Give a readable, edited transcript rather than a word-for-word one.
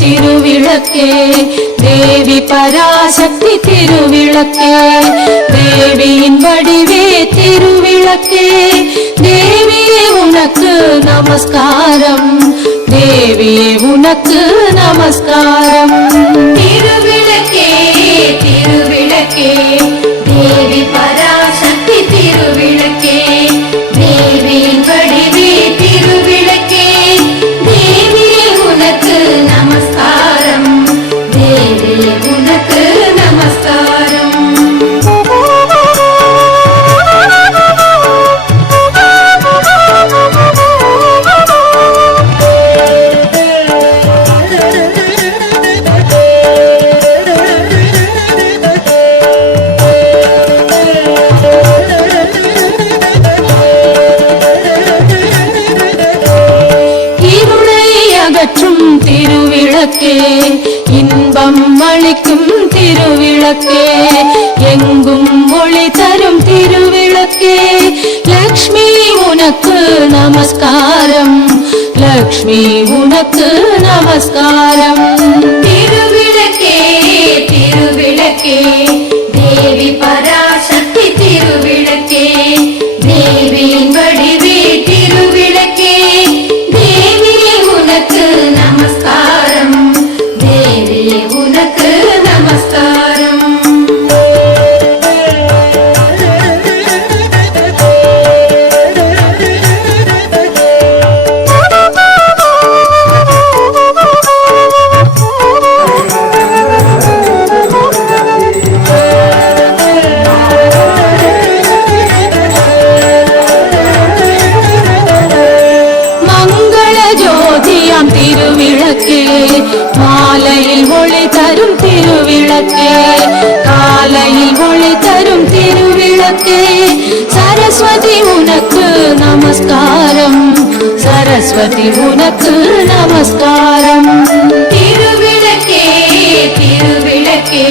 திருவிளக்கே தேவி பராசக்தி திருவிளக்கே தேவியின் வடிவே திருவிளக்கே தேவியே உனக்கு நமஸ்காரம் தேவியே உனக்கு நமஸ்காரம் திருவிளக்கே திருவிளக்கே தேவி பராசக்தி திருவிளக்கே தேவியின் வடிவே திருவிளக்கே தேவியே உனக்கு நமஸ்காரம் தேவியே உனக்கு நமஸ்காரம் திருவிளக்கே இன்பம் அளிக்கும் திருவிளக்கே எங்கும் ஒளி தரும் திருவிளக்கே லக்ஷ்மி உனக்கு நமஸ்காரம் லக்ஷ்மி உனக்கு நமஸ்காரம் திருவிளக்கே திருவிளக்கே தேவி பராசக்தி திருவிளக்கே தேவியின் வடிவே திருவிளக்கே தேவியே உனக்கு நமஸ்காரம் தேவியே உனக்கு நமஸ்காரம் திருவிளக்கே மாலையில் ஒளி தரும் திருவிளக்கே காலையில் ஒளி தரும் திருவிளக்கே சரஸ்வதி உனக்கு நமஸ்காரம் சரஸ்வதி உனக்கு நமஸ்காரம் திருவிளக்கே திருவிளக்கே